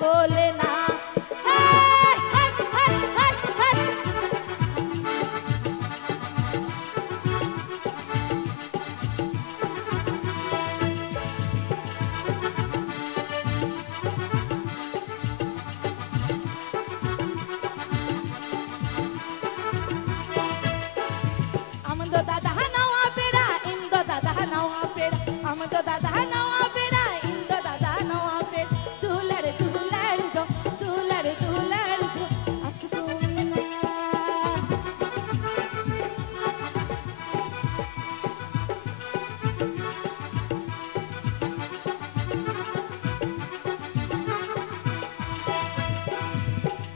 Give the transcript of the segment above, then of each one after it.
खोले ना Amando dada nawa pera, indo dada nawa pera, amando dada nawa pera, indo dada nawa pera, tulare do, tulare do, achukumina.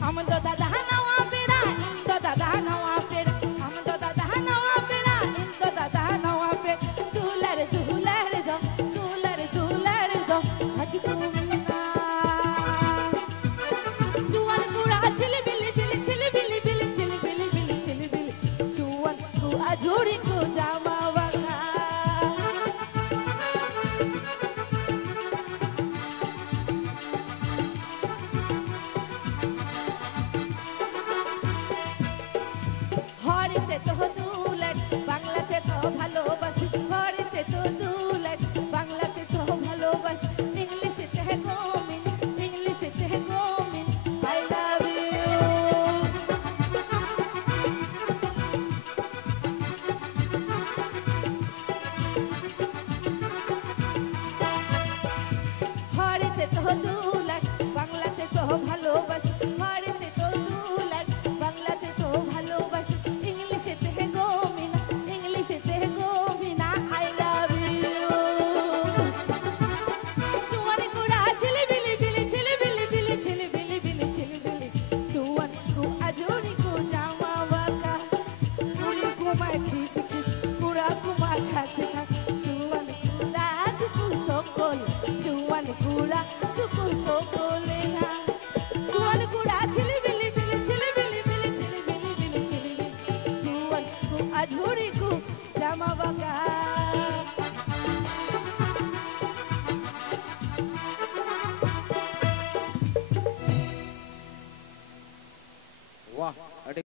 Amando dada nawa pera, indo dada nawa pera, amando dada nawa pera, indo dada nawa pera, tulare do, achukumina. Juan kura chili bili bili, Juan ku ajuri ku jama wanga. হরিতে তো দুলাট বাংলাতে তো ভালোবাসি হরিতে তো দুলাট বাংলাতে তো ভালোবাসি ইংলিশে গোমিন I love you হরিতে তো দুলাট বাংলাতে তো ভালোবাসি হরিতে তো দুলাট বাংলাতে তো ভালোবাসি I love you. Juan kura chili bili bili, Juan ku ajuri ku jama waka, puri ku ma khich khich, pura ku ma khat khat, Juan kura tuku sokol, Juan kura tuku sokole na, Juan kura chili bili bili, Juan ku ajuri ku jama waka. वाह।